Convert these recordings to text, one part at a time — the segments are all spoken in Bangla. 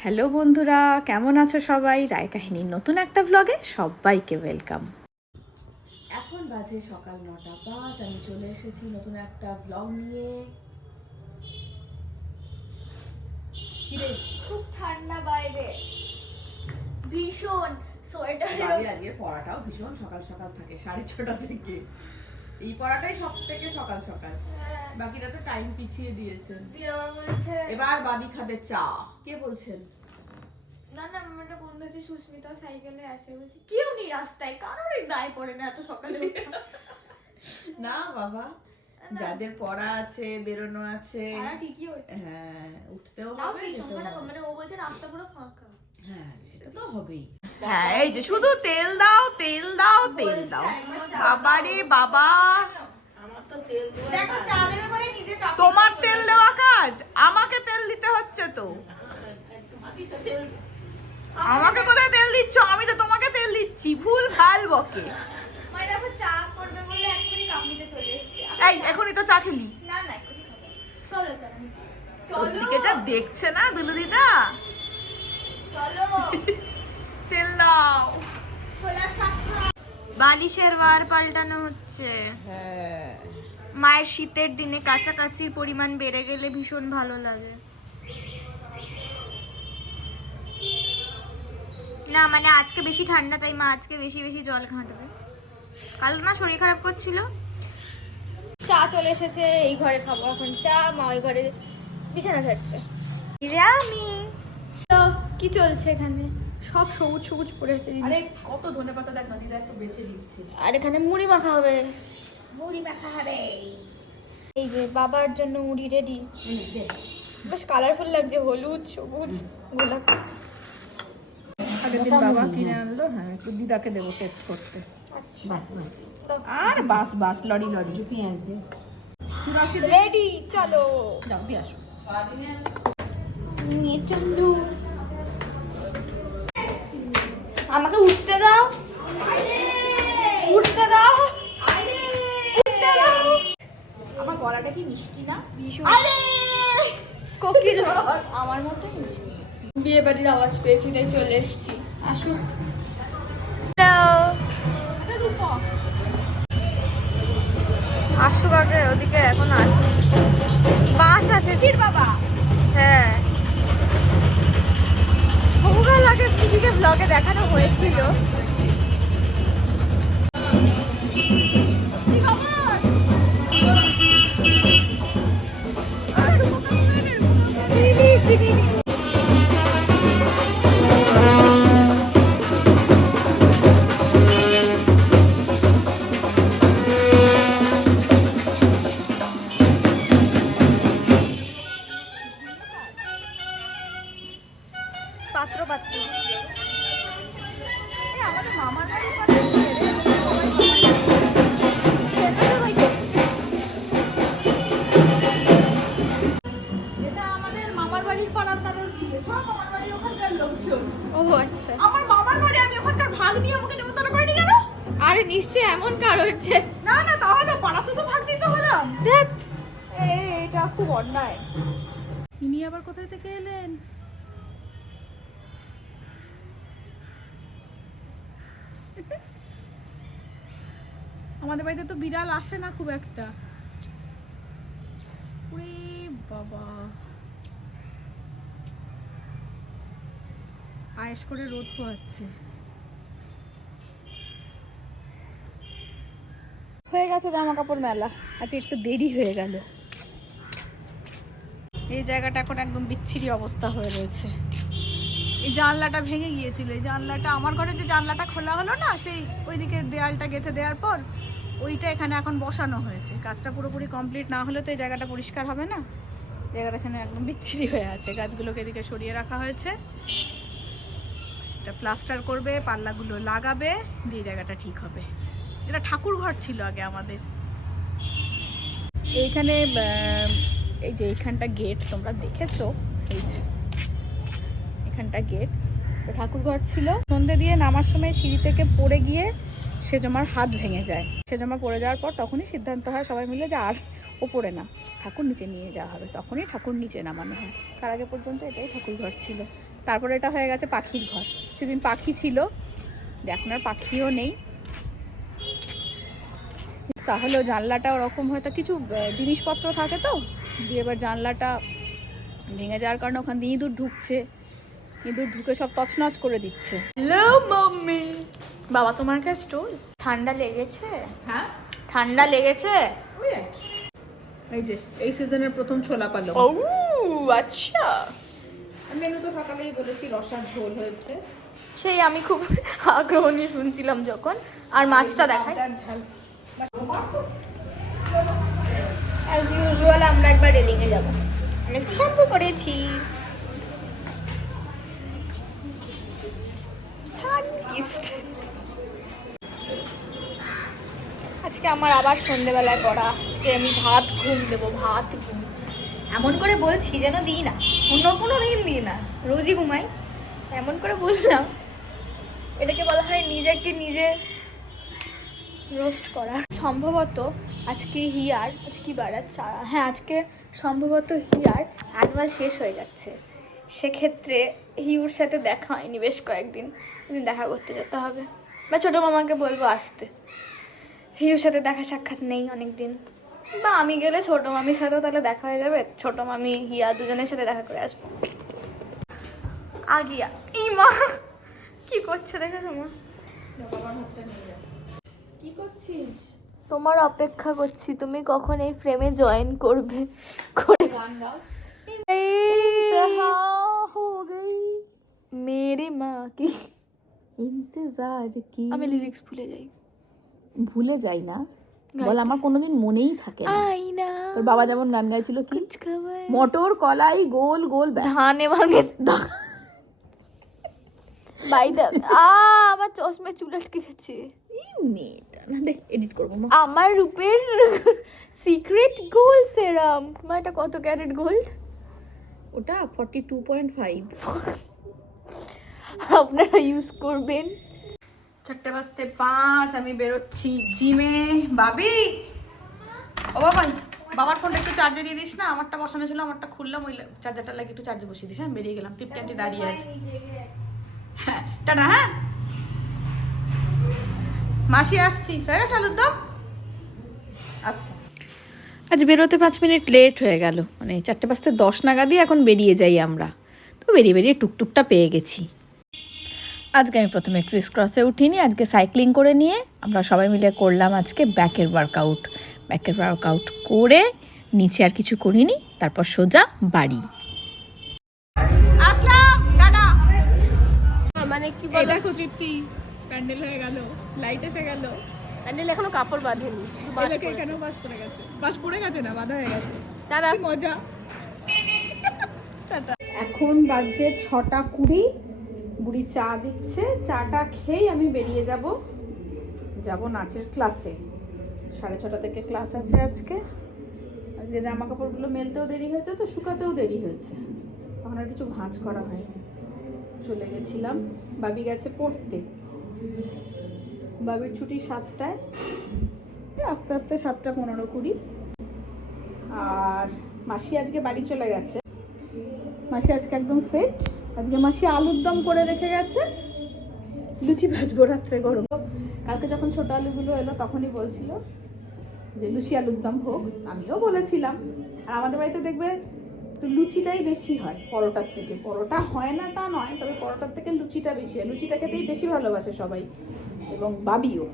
হ্যালো বন্ধুরা কেমন আছো সবাই? রায় কাহিনীর নতুন একটা ব্লগে সবাইকে ওয়েলকাম এখন বাজে সকাল নটা পাঁচ আমি চলে এসেছি নতুন একটা ব্লগ নিয়ে। খুব ঠান্ডা বাইরে। ভীষণ। সোয়েটার আজকে পড়াটাও ভীষণ সকাল সকাল থাকে সাড়ে ছটা থেকে। এই পড়াটাই সব থেকে সকাল সকাল। বাকিরা তো টাইম পিছিয়ে দিয়েছেন। দিয়ে আমার বলছে এবার বাবি খাবে চা। কে বলছেন? না না আমার একটা বন্ধু আছে সুস্মিতা সাইকেলে আসে বলছে কেউ নেই রাস্তায় কারোরই দায় পড়ে না এত সকালে উঠে। না বাবা যাদের পড়া আছে বেরোনো আছে। হ্যাঁ উঠতেও হবে। মানে ও বলছে রাস্তা পুরো ফাঁকা। হ্যাঁ সেটা তো হবেই। হ্যাঁ এই যে শুধু তেল দাও তেল দাও তেল দাও। একবার বাবা। তোমার তেল দেওয়া কাজ? আমাকে তেল দিতে হচ্ছে তো। আমাকে কোথায় তেল দিচ্ছ? আমি তো তোমাকে তেল দিচ্ছি। ভুল ভালো বকে। মানে দেখো চা করবে বলে এক্ষুনি কাপ নিতে চলে এসছে। এই এখনই তো চা খেলি। না চলো চলো দেখছে না দুলু দিদা চলো। তেল দাও। বালিশের ওয়ার পাল্টানো হচ্ছে। হ্যাঁ। মায়ের শীতের দিনে কাছাকাছির পরিমাণ বেড়ে গেলে ভীষণ ভালো লাগে। না মানে আজকে বেশি ঠান্ডা তাই মা আজকে বেশি বেশি জল ঘাঁটবে। কাল না শরীর খারাপ করছিল? চা চলে এসেছে এই ঘরে খাব এখন। চা মা ওই ঘরে বিছানা ছাড়ছে। আমি। কি চলছে এখানে? সব সবুজ সবুজ পড়ে আছে আরে কত ধনে পাতা দেখ দিদা একটু বেছে দিচ্ছে। আর এখানে মুড়ি মাখা হবে। মুড়ি মাখা হবে। এই যে বাবার জন্য মুড়ি রেডি বেশ কালারফুল লাগছে হলুদ সবুজ গোলাপ। আগের দিন বাবা কিনে আনলো হ্যাঁ একটু দিদাকে দেবো টেস্ট করতে। আর বাস বাস লরি লরি। পেঁয়াজ দে। রেডি চলো। যাও দিয়ে আসো। নিয়ে চললু আমাকে উঠতে দাও। উঠতে দাও। উঠতে দাও। আমার গলাটা কি মিষ্টি না? ভীষণ। কোকিল আমার। মতো মিষ্টি। বিয়ে বাড়ির আওয়াজ পেয়েছি তাই চলে এসছি। আসুন। আগে ব্লগে দেখানো হয়েছিল। আরে নিশ্চয়ই এমন কারোর যে না না তাহলে পাড়াতে তো ভাগ নিতে হলাম। দেখ। এই এটা খুব অন্যায়। ইনি আবার কোথায় থেকে এলেন? আমাদের বাড়িতে তো বিড়াল আসে না খুব একটা। ওরে বাবা। আয়েস করে রোদ পোহাচ্ছে। হয়ে গেছে জামা কাপড় মেলা। আজকে একটু দেরি হয়ে গেল। এই জায়গাটা এখন একদম বিচ্ছিরি অবস্থা হয়ে রয়েছে। এই জানলাটা ভেঙে গিয়েছিল। এই জানলাটা, আমার ঘরে যে জানলাটা খোলা হলো না, সেই ওইদিকে দেয়ালটা গেঁথে দেওয়ার পর ওইটা এখানে এখন বসানো হয়েছে। কাজটা পুরোপুরি কমপ্লিট না হলে তো এই জায়গাটা পরিষ্কার হবে না। জায়গাটা সেখানে একদম বিচ্ছিরি হয়ে আছে। গাছগুলোকে এদিকে সরিয়ে রাখা হয়েছে। এটা প্লাস্টার করবে, পাল্লাগুলো লাগাবে, দিয়ে জায়গাটা ঠিক হবে। এটা ঠাকুর ঘর ছিল আগে আমাদের। এইখানে এই যে এইখানটা গেট তোমরা দেখেছ? এখানটা গেট। তো ঠাকুর ঘর ছিল। সন্ধে দিয়ে নামার সময় সিঁড়ি থেকে পড়ে গিয়ে সেজমার হাত ভেঙে যায়। সেজমা পড়ে যাওয়ার পর তখনই সিদ্ধান্ত হয় সবাই মিলে যে আর ওপরে না। ঠাকুর নিচে নিয়ে যাওয়া হবে। তখনই ঠাকুর নিচে নামানো হয়। তার আগে পর্যন্ত এটাই ঠাকুর ঘর ছিল। তারপরে এটা হয়ে গেছে পাখির ঘর। সেদিন পাখি ছিল। এখন আর পাখিও নেই। তাহলেও জানলাটা ওরকম হয়তো কিছু জিনিসপত্র থাকে তো দিয়ে এবার জানলাটা ভেঙে যাওয়ার কারণে ওখান দিয়ে ইঁদুর ঢুকছে ইঁদুর ঢুকে সব তছনছ করে দিচ্ছে। Hello mummy. বাবা তোমার কাছে স্টোল ঠান্ডা লেগেছে? হ্যাঁ? ঠান্ডা লেগেছে? এই যে এই সিজনের প্রথম ছোলা পালো। ও আচ্ছা। মেনু তো সকালেই বলেছি রসার ঝোল হয়েছে। সেই আমি খুব আগ্রহ নিয়ে শুনছিলাম যখন আর মাছটা দেখাই। আদার ঝাল। অ্যাজ ইউজুয়াল আমরা একবার রেলিংয়ে যাব। আমি আজকে শ্যাম্পু করেছি। আজকে আমার আবার সন্ধেবেলায় পড়া। আজকে আমি ভাত ঘুম দেবো, ভাত ঘুম। এমন করে বলছি যেন দিই না। অন্য কোনো দিন দিই না। রোজই ঘুমাই। এমন করে বললাম। এটাকে বলা হয় নিজেকে নিজে রোস্ট করা। সম্ভবত আজকে হিয়ার আজ কি বার আজ হ্যাঁ আজকে সম্ভবত হিয়ার অ্যানুয়াল শেষ হয়ে যাচ্ছে। সেক্ষেত্রে হিউর সাথে দেখা হয়নি বেশ কয়েকদিন। দেখা করতে যেতে হবে। বা ছোটো মামাকে বলব আসতে। হিউর সাথে দেখা সাক্ষাৎ নেই অনেক দিন বা আমি গেলে ছোটো মামির সাথেও তাহলে দেখা হয়ে যাবে। ছোটো মামি, হিয়া দুজনের সাথে দেখা করে আসব। আগিয়া। ইমা! কি করছে দেখেছ মা কি করছিস? তোমার অপেক্ষা করছি তুমি কখন এই ফ্রেমে জয়েন করবে? করে গান গাও। মেরে মা কি ইন্তজার কি? আমি লিরিক্স ভুলে যাই। ভুলে যাই না। বল আমার কোনোদিন মনেই থাকে না। আইনা তোর বাবা যেমন গান গাইছিল কি? মটর কলাই গোল গোল। ধানে ভাঙে। বাইদা আ আমার চশমা চুল আটকে গেছে। এই মেয়েটা না দেখ এডিট করব মা। আমার রূপের সিক্রেট গোল্ড সেরাম মা এটা কত ক্যারেট গোল্ড ওটা ফর্টি টু পয়েন্ট ফাইভ আপনারা ইউজ করবেন। চারটে বাজতে পাঁচ আমি বেরোচ্ছি জিমে। বাবি! ও বাবাই বাবার ফোনটা একটু চার্জে দিয়ে দিস না আমারটা বসানো ছিল আমারটা খুললাম ওই চার্জারটা লাগে একটু চার্জে বসিয়ে দিস। হ্যাঁ বেরিয়ে গেলাম টিপটি দাঁড়িয়ে আছে। হ্যাঁ টাটা হ্যাঁ। মাসি আসছি। হয়ে গেছে আলুর দম? আচ্ছা। আজ বেরোতে পাঁচ মিনিট লেট হয়ে গেল। মানে চারটে পাঁচটা দশ নাগাদই এখন বেরিয়ে যাই আমরা। তো বেরিয়ে বেরিয়ে টুকটুকটা পেয়ে গেছি। আজকে আমি প্রথমে ক্রিস ক্রসে উঠিনি আজকে সাইক্লিং করে নিয়ে আমরা সবাই মিলে করলাম আজকে ব্যাকের ওয়ার্কআউট ব্যাকের ওয়ার্কআউট করে নিচে আর কিছু করিনি তারপর সোজা বাড়ি। মানে কি এই দেখো তৃপ্তি। প্যান্ডেল হয়ে গেল লাইট এসে গেল। প্যান্ডেল এখনও কাপড় বাঁধেনি এখানেও বাস পড়ে গেছে। বাস পড়ে গেছে না? বাধা হয়ে গেছে। কি মজা। এখন বাজছে ছটা কুড়ি বুড়ি চা দিচ্ছে চাটা খেয়েই আমি বেরিয়ে যাব। যাব নাচের ক্লাসে সাড়ে ছটা থেকে ক্লাস আছে আজকে। আজকে জামা কাপড়গুলো মেলতেও দেরি হয়েছে তো শুকাতেও দেরি হয়েছে। তখন আর কিছু ভাঁজ করা হয়নি। চলে গেছিলাম। বাবি গেছে পড়তে। বাবির ছুটি সাতটায়। আস্তে আস্তে সাতটা পনেরো কুড়ি। আর মাসি আজকে বাড়ি চলে গেছে। মাসি আজকে একদম ফ্রেট আজকে মাসি আলুর দম করে রেখে গেছে। লুচি ভাজবো রাত্রে গরম। কালকে যখন ছোট আলুগুলো এলো, তখনই বলছিল যে, লুচি আলুর দম হোক। আমিও বলেছিলাম। আর আমাদের বাড়িতে দেখবে একটু লুচিটাই বেশি হয় পরোটার থেকে। পরোটা হয় না তা নয়, তবে পরোটার থেকে লুচিটা বেশি হয়। লুচিটা খেতেই বেশি ভালোবাসে সবাই। এবং বাবিও।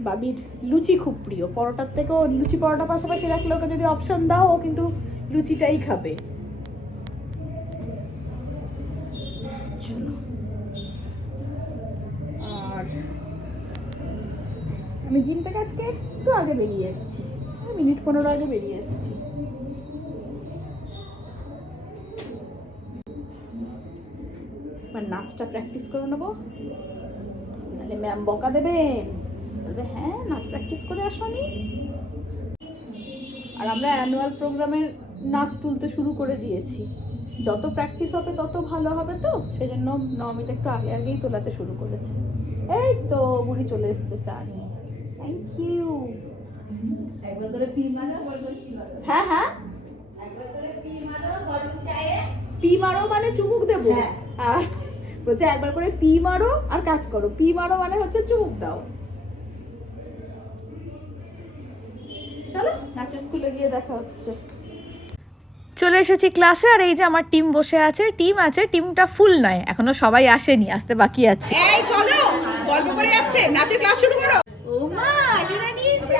বাবির লুচি খুব প্রিয়। পরোটার থেকেও লুচি পরোটা পাশাপাশি রাখলে ওকে যদি অপশন দাও, ও কিন্তু লুচিটাই খাবে। আর আমি জিম থেকে আজকে একটু আগে বেরিয়ে এসেছি। মিনিট, পনেরো আগে বেরিয়ে এসেছি। নাচটা প্র্যাকটিস করে নেব। নাহলে ম্যাম বকা দেবেন। বলবে হ্যাঁ নাচ প্র্যাকটিস করে আসনি। আর আমরা অ্যানুয়াল প্রোগ্রামের নাচ তুলতে শুরু করে দিয়েছি। যত প্র্যাকটিস হবে তত ভালো হবে তো? সেই জন্য নমিতা একটু আগে আগেই তোলাতে শুরু করেছে। এই তো বুড়ি চলে এসছে চা নিয়ে। থ্যাংক ইউ হ্যাঁ হ্যাঁ। পি মারো মানে চুমুক দেবো? হ্যাঁ। আর বলছে একবার করে পি মারো আর কাজ করো। পি মারো মানে হচ্ছে চুমুক দাও। চলো নাচের স্কুলে গিয়ে দেখা হচ্ছে। চলে এসেছি ক্লাসে আর এই যে আমার টিম বসে আছে টিম আছে টিমটা ফুল নয় এখনও সবাই আসেনি আসতে বাকি আছে। এই চলো গল্প করে যাচ্ছে নাচের ক্লাস শুরু করো। ও মা এটা নিয়ে এসেছি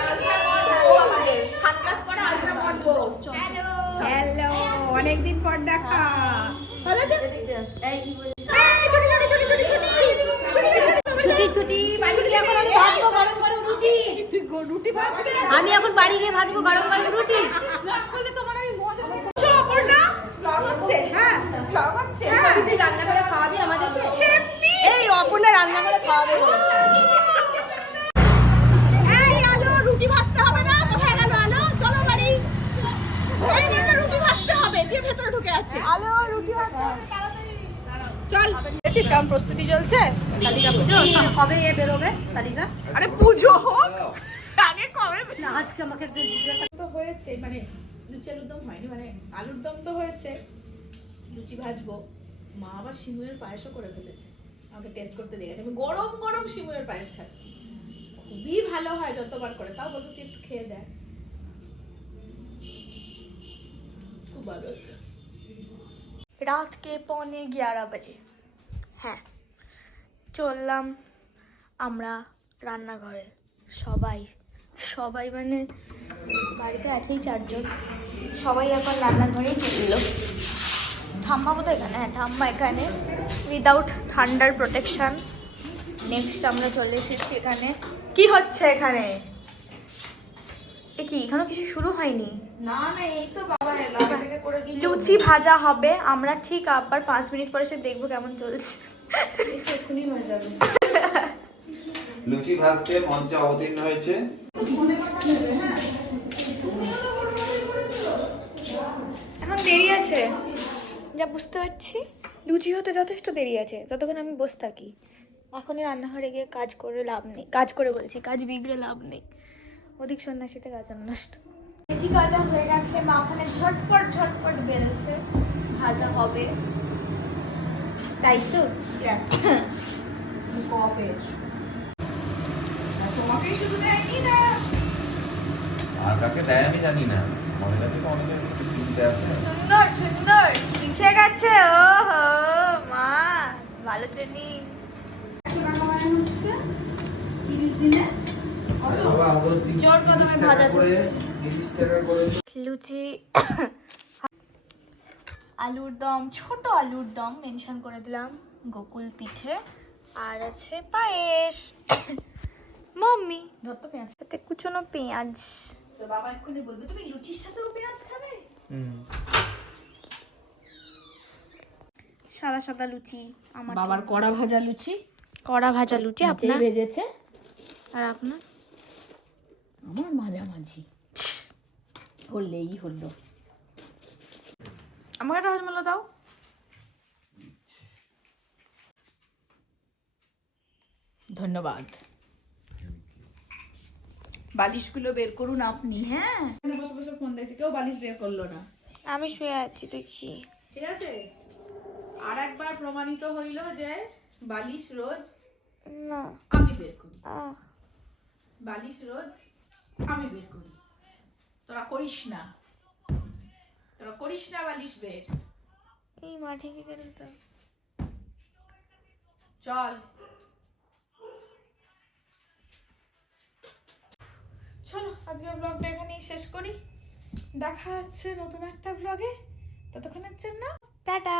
সাত ক্লাস পরে পড়ব। হ্যালো অনেকদিন পর দেখা। ভালো আছো এই, ছুটি, ছুটি, ছুটি ছুটি বাড়ি গিয়ে এখন আমি ভাজবো গরম গরম রুটি তুই রুটি ভাজবি আমি এখন বাড়ি গিয়ে ভাজবো গরম গরম রুটি অপর্ণা। হচ্ছে, হ্যাঁ, হচ্ছে, হ্যাঁ। এই অপর্ণা রান্না করে খাওয়াবে এই, আলো, রুটি ভাজতে হবে না? কোথায় গেল আলো? চলো বাড়ি। এই না, না, রুটি ভাজতে হবে। দিয়ে ভেতরে ঢুকে আছে। চল। দেখছিস কেমন প্রস্তুতি চলছে। কালিকা পুজো? কবে এ বেরোবে তালিকা? আরে পুজো হোক। আগে কবে না আজকে আমাকে তো হয়েছে মানে লুচি আলুর দম হয়নি মানে আলুর দম তো হয়েছে। লুচি ভাজবো। মা আবার শিমুয়ের পায়েসও করে ফেলেছে। আমাকে টেস্ট করতে দিয়ে গেছে। আমি গরম গরম শিমুয়ের পায়েস খাচ্ছি। খুবই ভালো হয় যতবার করে। তাও বলব তুই একটু খেয়ে দেয় খুব ভালো রাত কে পৌনে গ্যারা বাজে। হ্যাঁ চললাম আমরা রান্নাঘরে। সবাই সবাই মানে বাড়িতে আছেই চারজন। সবাই এখন রান্নাঘরেই চলল ঠাম্মা বোধ এখানে? হ্যাঁ ঠাম্মা এখানে। উইদাউট থান্ডার প্রোটেকশান নেক্সট আমরা চলে এসেছি এখানে। কি হচ্ছে এখানে? এ কি এখানেও কিছু শুরু হয়নি? না না এই তো বাবা করে লুচি ভাজা হবে আমরা ঠিক আবার পাঁচ মিনিট পরে সে দেখব কেমন চলছে। লুচি ভাজতে মঞ্চে অবতীর্ণ হয়েছে। এখন দেরি আছে। যা বুঝতে পারছি। লুচি হতে যথেষ্ট দেরি আছে ততক্ষণ আমি বসে থাকি। এখনই রান্নাঘরে গিয়ে কাজ করে লাভ নেই কাজ করে বলছি কাজ বিগড়ে লাভ নেই। অধিক সন্ন্যাসীতে আর নষ্ট। লুচি কাটা হয়ে গেছে মা ওখানে ঝটপট ঝটপট বেলছে। ভাজা হবে। তাই তো? কবে তোমাকেই শুধু দেয়নি না। আর কাকে দেয় আমি জানি না। আমাদের কাছে তো অনেকে কিনতে আসে। সুন্দর সুন্দর। শিখে গেছে ও হো মা ভালো ট্রেনিং হচ্ছে তিরিশ দিনে। লুচি আলুর দম ছোট আলুর দম মেনশন করে দিলাম গোকুল পিঠে। আর আছে পায়েস। মম্মি। ধর তো পেঁয়াজ। সাথে কুচনো পেঁয়াজ। বাবা এক্ষুনি বলবে তুমি লুচির সাথেও পেঁয়াজ খাবে? সাদা সাদা লুচি আমার বাবার কড়া ভাজা লুচি। কড়া ভাজা লুচি আপনার? ভেজেছে। আর আপনার? আমার মাঝামাঝি। হলেই হলো। আমাকে একটা হজমলা দাও। ধন্যবাদ। বালিশগুলো বের করুন আপনি হ্যাঁ? বসে বসে ফোন দেখছি কেউ বালিশ বের করল না। আমি শুয়ে আছি দেখি। ঠিক আছে? আর একবার প্রমাণিত হইল যে বালিশ রোজ না। আমি বের করি বালিশ রোজ আমি বের করি। তোরা করিস না। তোরা করিস না বালিশ বের। এই মাঠে ঠিকই গেলে তো চল। চলো আজকের ব্লগটা এখানেই শেষ করি। দেখা হচ্ছে নতুন একটা ব্লগে ততক্ষণের জন্য টাটা।